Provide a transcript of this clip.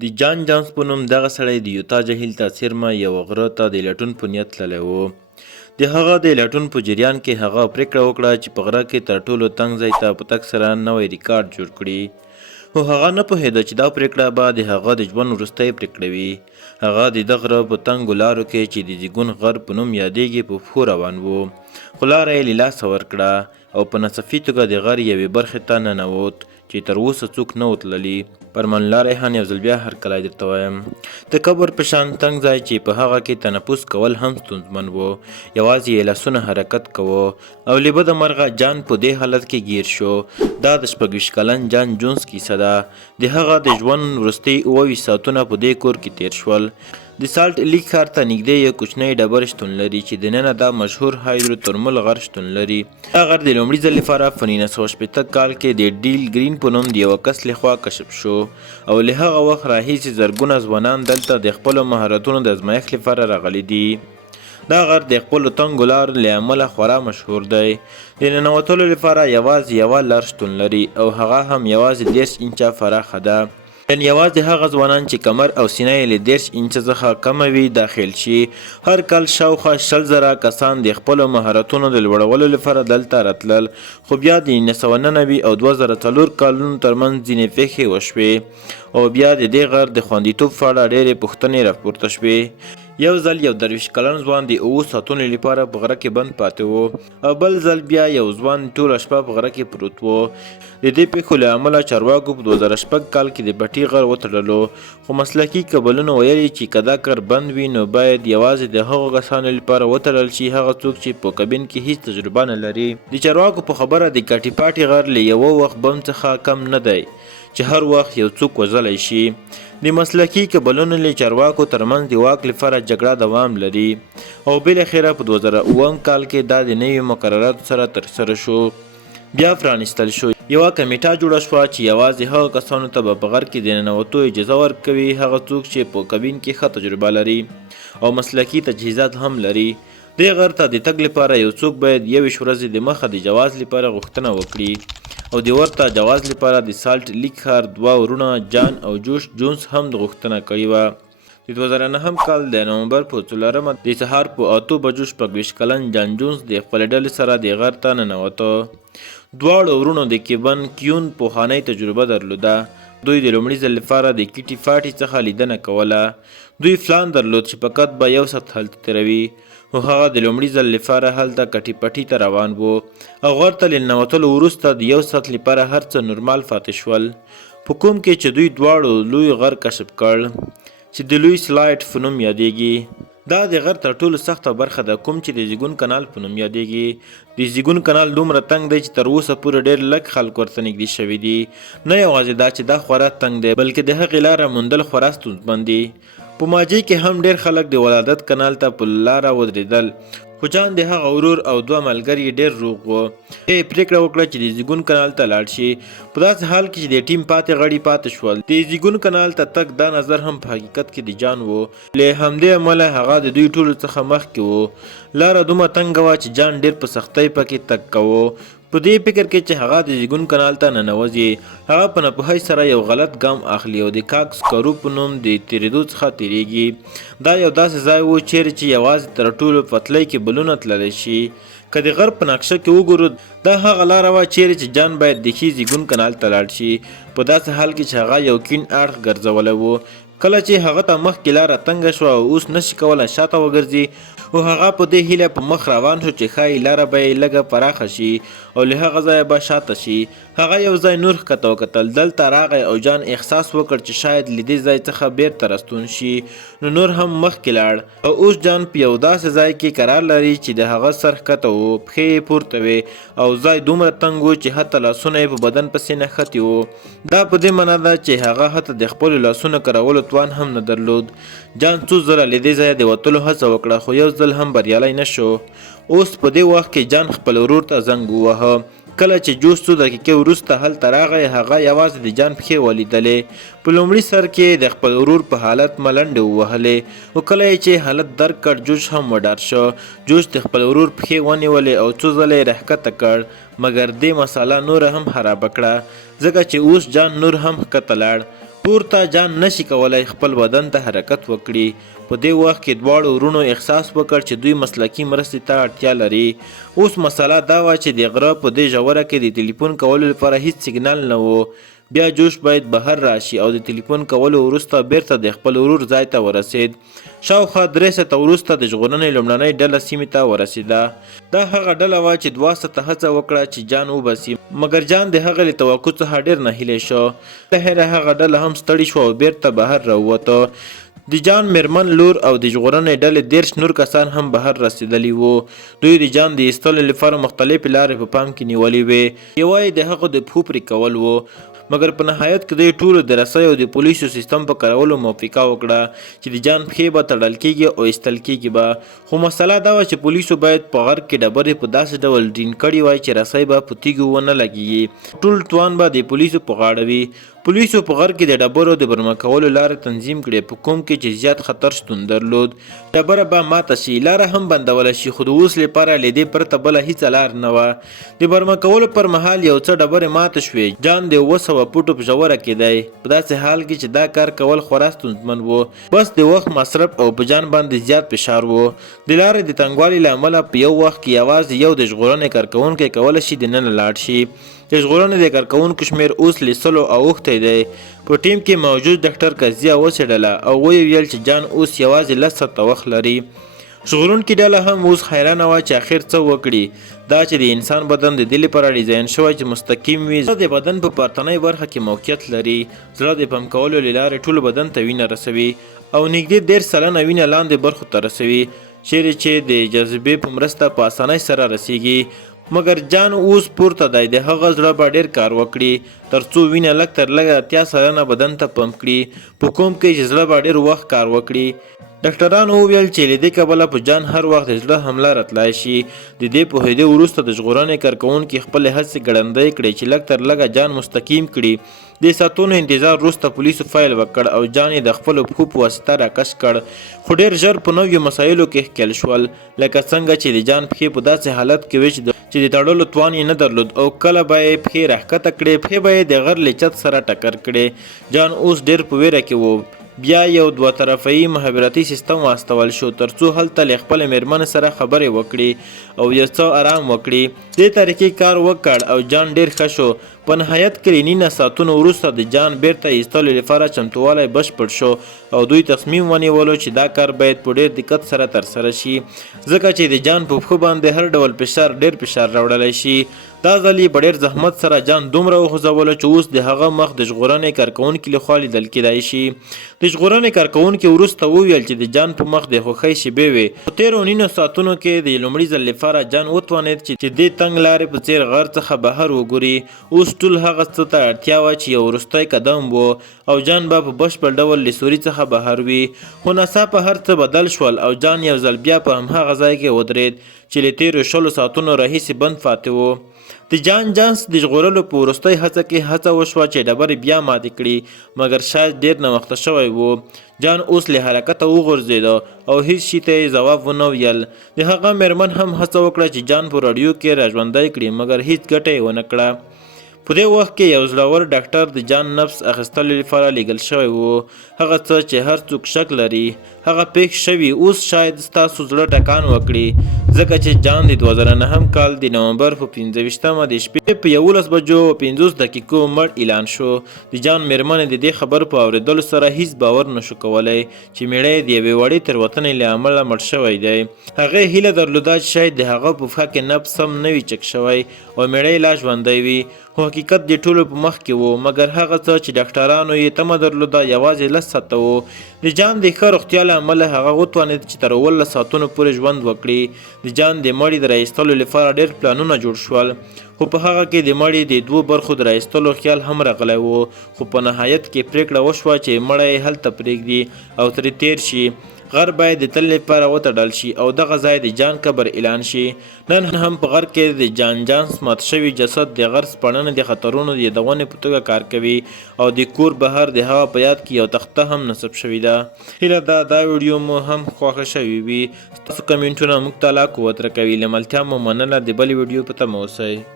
د جان جانس په نوم دغه سړی د یوتا جهیل ته څیرمه یوه غره ته د لټون په نیت تللی و. د هغه د لټون په جریان کې هغه پریکړه وکړه چې په غره کې تر ټولو تنګ ځای ته په تګ سره نوی ریکارډ جوړ کړي. خو هغه نه پوهېده چې دا پریکړه به د هغه د ژوند وروستۍ پریکړه وي. هغه د ده غره په تنګو لارو کې چې د زیږون غر په نوم یادېږي په پښو روان و، خو لاره یې له لاسه ورکړه او په ناڅاپي توګه د غر یوې برخې ته ننوت چې تر اوسه څوک نه و تللي. فرمانالله ریحان یو ځل بیا هرکلی درته وایم، د قبر په شان تنګ ځای چې په هغه کې تنفس کول هم ستونزمن و. یوازې یې لاسونه حرکت کوه او له بده مرغه جان په دې حالت کې ګیر شو. دا د 26 کلن جان جونز کیسه ده. د هغه د ژوند وروستي 28 ساعتونه په دې کور کې تیر شول. د سالټ لیک ښار ته نږدې یو کوچنی ډبر شتون لري چې دننه دا مشهور هایدروترمل غر شتون لري. دا غر د لومړي ځل لپاره په 1960 کال کې د ډیل ګرین په نوم د یوه کس لخوا کشف شو او له هغه وخت راهیسې زرګونه ځوانان دلته د خپلو مهارتونو د ازمایښت لپاره راغلي دي. دا غر د خپلو تنګو لارو له امله خورا مشهور دی. د ننوتلو لپاره یوازې یوه لار شتون لري او هغه هم یوازې 30 انچه فراخه ده. یعنې یوازې هغه ځوانان چې کمر او سینه یې له 30 انچه څخه کمه وي داخل شي. هر کال شاوخوا 100,000 کسان د خپلو مهارتونو د لوړولو لپاره دلته راتلل، خو بیا د 1999 او 2004 کلونو ترمنځ ځینې پیښې وشوې او بیا د دې غر د خوندیتوب په اړه ډېرې پوښتنې راپورته شوې. یو ځل یو 23 کلن ځوان د 7 ساعتونو لپاره په غره کې بند پاتې و او بل ځل بیا یو ځوان ټوله شپه په غره کې پروت و. د دې پیښو له امله چارواکو په 2006 کال کې د پټي غر وتړلو، خو مسلکي کبلونو ویلي چې که دا کار بند وي نو باید یوازې د هغو کسانو لپاره وتړل شي هغه څوک چې په کبین کې هیڅ تجربه نه لري. د چارواکو په خبره د کاټي پاټي غر له یوه وخت بم څخه کم نه دی چې هر وخت یو څوک وژلی شي. د مسلکي کبلونو له چارواکو ترمنځ د واک لپاره جګړه دوام لري او بالاخره په 2007 کال کې دا د نویو مقرراتو سره ترسره شو. بیا پرانیستل شو. یوه کمیټه جوړه شوه چې یوازې هغو کسانو ته به په غر کې د ننوتو اجازه ورکوي هغه څوک چې په کبین کې ښه تجربه لري او مسلکي تجهیزات هم لري. دې غر ته د تګ لپاره یو څوک باید 21 ورځې د مخه د جواز لپاره غوښتنه وکړي او د ورته جواز لپاره د سالټ لیک ښار 2 ورونه جان او جوش جونز هم د غوښتنه کړې وه. د 2009 کال د نومبر په 4 د سهار په 8 بجو 26 کلن جان جونز د خپلې ډلې سره د غر ته ننوته. دواړو ورونو د کیبن کیون پوهانۍ تجربه درلوده. دوی د لومړي ځل لپاره د کیټي پاټي څخه لیدنه کوله. دوی پلان درلود چې فقط به یو ساعت هلته تېروي، خو هغه د لومړي ځل لپاره هلته کټي پټي ته روان و او غر ته له ننوتلو وروسته د یو ساعت لپاره هر څه نورمال پاتې شول، په کوم کې چې دوی دواړو لوی غر کشف کړ چې د لوی سلایټ په نوم یادېږي. دا د غر تر ټولو سخته برخه ده کوم چې د زیږون کانال په نوم یادېږي. د زیږون کانال دومره تنګ دی چې تر اوسه پورې ډېر لږ خلک ورته نږدې شوي دي. نه یوازې دا چې دا خورا تنګ دی بلکې د هغې لاره موندل خورا ستونزمن دي. په ماجي کې هم ډېر خلک د ولادت کانال ته په لاره ودرېدل، خو جان د هغه ورور او 2 ملګري ډېر روغ وو. یې پرېکړه وکړه چې د زیږون کانال ته لاړ شي. په داسې حال کې چې د ټیم پاتې غړي پاتې شول. د زیږون کانال ته تګ دا نظر هم په حقیقت کې د جان و. له همدې امله هغه د دوی ټولو څخه مخکې و. لاره دومره تنګه وه چې جان ډېر په سختۍ پکې تګ کوه. په دې فکر کې چې هغه د زیږون کانال ته ننوځي، هغه په ناپوهۍ سره یو غلط ګام اخلي او د کاکس کارو په نوم د تېرېدو څخه تېرېږي. دا یو داسې ځای و چیرې چې یوازې تر ټولو پتلۍ کې بلونه تللی شي. که د غر په نقشه کې وګورو دا هغه لاره وه چیرې چې جان باید د ښي زیږون کانال ته لاړ شي، په داسې حال کې چې هغه یو کیڼ اړخ ګرځولی و. کله چې هغه ته مخکې لاره تنګه شوه او اوس نشي کولی شاته وګرځي، خو هغه په دې هیله په مخ روان شو چې ښایي لاره به یې لږه پراخه شي او له هغه ځایه به شاته شي. هغه یو ځای نور ښکته وکتل، دلته راغی او جان احساس وکړ چې شاید له دې ځای څخه بیرته راستون شي، نو نور هم مخکې لاړ او اوس جان په یو داسې ځای کې قرار لري چې د هغه سر ښکته و، پښې یې پورته وې او ځای دومره تنګ و چې حتی لاسونه یې په بدن پسې نښتي وو. دا په دې معنا ده چې هغه حتی د خپلو لاسونو کارولو توان هم نه درلود. جان څو ځله له دې ځایه د وتلو هڅه وکړه خو یو ځل هم بریالی نه شو. اوس په دې وخت کې جان خپل ورور ته زنګ وواهه. کله چې جوش څو دقیقې وروسته هلته راغی، هغه یوازې د جان پښې ولیدلې. په لومړي سر کې د خپل ورور په حالت ملنډې ووهلې، خو کله یې چې حالت درک کړ جوش هم وډار شو. جوش د خپل ورور پښې ونیولې او څو ځله یې راښکته کړ، مګر دې مساله نوره هم خرابه کړه ځکه چې اوس جان نور هم ښکته لاړ. پورته جان نشي کولای خپل بدن ته حرکت وکړي. په دې وخت کې دواړو ورونو احساس وکړ چې دوی مسلکي مرستې ته اړتیا لري. اوس مسله دا وه چې د غره په دې ژوره کې د ټلیفون کولو لپاره هیڅ سیګنال نه و. بیا جوش باید بهر راشي او د ټلیفون کولو وروسته بیرته د خپل ورور ځای ته ورسید. شاوخوا 3 ساعته وروسته د ژغورنې لومړنۍ ډله سیمې ته ورسېده. دا هغه ډله وه چې 2 ساعته هڅه وکړه چې جان وباسي، مګر جان د هغه له توقع څخه ډېر ناهیلی شو. بهره هغه ډله هم ستړې شوه او بیرته بهر راووته. د جان میرمن لور او د ژغورنې ډلې 13 نور کسان هم بهر رسېدلي وو. دوی د جان د ایستلو لپاره مختلفې لارې په پام کې نیولې وې. یوه یې د هغه د پښو پرې کول و، مګر په نهایت کې دوی ټولو د رسۍ او د پولیسو سیستم په کارولو موافقه وکړه چې د جان پښې به تړل کېږي او ایستل کېږي به. خو مسله دا وه چې پولیسو باید په غر کې ډبرې په داسې ډول ډین کړي وای چې رسۍ به په تیږو ونه لګېږي. ټول توان به د پولیسو په غاړه وي. پولیسو په غر کې د ډبرو د برمه کولو لارې تنظیم کړې، په کوم کې چې زیات خطر شتون درلود. ډبره به ماته شي، لاره هم بندوله شي، خو د اوس لپاره له دې پرته بله هیڅ لار نه وه. د برمه کولو پر مهال یو څه ډبرې ماته شوې. جان د 200 فوټو په ژوره کې دی، په داسې حال کې چې دا کار کول خورا ستونزمن و. بس د وخت مصرف او په جان باندې زیات فشار و. د لارې د تنګوالي له امله په یو وخت کې یوازې یو د ژغورنې کارکوونکی کولی شي دننه لاړ شي. د ژغورنې د کارکوونکو شمېر اوس له 100 اوښتی دی. په ټیم کې موجود ډاکټر قضیه وڅېړله او ویل چې جان اوس یوازې 10 ساعته وخت لري. ژغورونکې ډله هم اوس حیرانه وه چې اخر څه وکړي. دا چې د انسان بدن د دې لپاره ډیزاین شوی چې مستقیم وي. زړه د بدن په پورتنۍ برخه کې موقعیت لري. زړه د پمپ کولو له لارې ټول بدن ته وینه رسوي او نږدې 13 سلنه وینه لاندې برخو ته رسوي، چیرې چې د جاذبې په مرسته په اسانۍ سره رسیږي. مګر جان اوس پورته دی، د هغه زړه به ډېر کار وکړي تر څو وینه لږ تر لږه 80 سلنه بدن ته پمپ کړي، په کوم کې چې زړه به ډېر وخت کار وکړي. ډاکټرانو وویل چې له دې کبله په جان هر وخت د زړه حمله راتلای شي. د دې پوهېدو وروسته د ژغورنې کارکوونکي خپلې هڅې ګړندۍ کړې چې لږ تر لږه جان مستقیم کړي. د ساعتونو انتظار وروسته پولیسو فایل وکړ او جان یې د خپلو پښو په واسطه راکش کړ. خو ډېر ژر په نویو مسایلو کې ښکېل شول، لکه څنګه چې د جان پښې په داسې حالت کې وې چې د تړلو توان یې نه درلود او کله به یې پښې راښکته کړې پښې به یې د غر له چت سره ټکر کړې. جان اوس ډېر په ویره کې و. بیا یو 2 طرفه مخابراتي سیستم واستول شو تر څو هلته له خپلې مېرمنې سره خبرې وکړي او یو څه آرام وکړي. دې طریقې کار وکړ او جان ډېر ښه شو. په نهایت کې 9 ساعتونو وروسته د جان بیرته ایستلو لپاره چمتووالی بشپړ شو او دوی تصمیم ونیولو چې دا کار باید په ډېر دقت سره ترسره شي، ځکه چې د جان په پښو باندې هر ډول فشار ډېر فشار راوړلی شي. دا ځل یې په ډېر زحمت سره جان دومره وخوځولو چې اوس د هغه مخ د ژغورنې کارکوونکي لخوا لیدل کیدای شي. د ژغورنې کارکوونکي وروسته وویل چې د جان په مخ د خوښۍ شیبې وې. په 13 ساعتونو کې د لومړي ځل لپاره جان وتوانید چې دې تنګ لارې په څېر غر څخه بهر وګوري. اوس ټول هغه څه ته اړتیا وه چې یو وروستی قدم و او جان به په بشپړ ډول له سوري څخه بهر وي. خو ناڅاپه هر څه بدل شول او جان یو ځل بیا په همهغه ځای کې ودرېد چې له تېرو 20 ساعتونو راهیسې بند پاتې و. د جان جانس د ژغورلو په وروستۍ هڅه کې هڅه وشوه چې ډبرې بیا ماتې کړي، مګر شاید ډېر ناوخته شوی و. جان اوس له حرکته وغورځېده او هیڅ شي ته یې ځواب ونه ویل. د هغه مېرمن هم هڅه وکړه چې جان په راډیو کې راژوندی کړي، مګر هیڅ ګټه یې ونه کړه. په دې وخت کې یو زړور ډاکټر د جان نفس اخیستلو لپاره لیږل شوی و. هغه څه چې هر څوک شک لري هغه پېښ شوي اوس شاید ستاسو زړه ټکان وکړي، ځکه چې جان د 2009 کال د نومبر په 15 د شپې په 11 بجو 50 دقیقو مړ اعلان شو. د جان مېرمنې د دې خبر په اورېدلو سره هیڅ باور نشو کولی چې میړی د یوې وړې تېروتنې له امله مړ شوی دی. هغې هیله درلوده چې شاید د هغه په پښه کې نبض سم نه وي چک شوی او میړی لا ژوندی وي. خو حقیقت د ټولو په مخ کې و، مګر هغه څه چې ډاکټرانو یې تمه درلوده یوازې 10 ساعته و. د جان د ښه روغتیا له امله هغه وتوانید چې تر 18 ساعتونو پورې ژوند وکړي. د جان د مړي د راایستلو لپاره ډېر پلانونه جوړ شول، خو په هغه کې د مړي د 2 برخو د راایستلو خیال هم راغلی و. خو په نهایت کې پرېکړه وشوه چې مړی هلته پرېږدي او ترې تېر شي. غر باید د تل لپاره وتړل شي او دغه ځای د جان قبر اعلان شي. نن هم په غر کې د جان جانس مات شوي جسد د غر سپړنې د خطرونو د یادونې په توګه کار کوي او د کور بهر د هغه په یاد کې یو تخته هم نصب شوې ده. هیله ده دا ویډیو مو هم خوښه شوې وي. ستاسو کمنټونه موږ ته لا قوت راکوي. له ملتیا مو مننه. د بلې ویډیو په تمه اوسئ.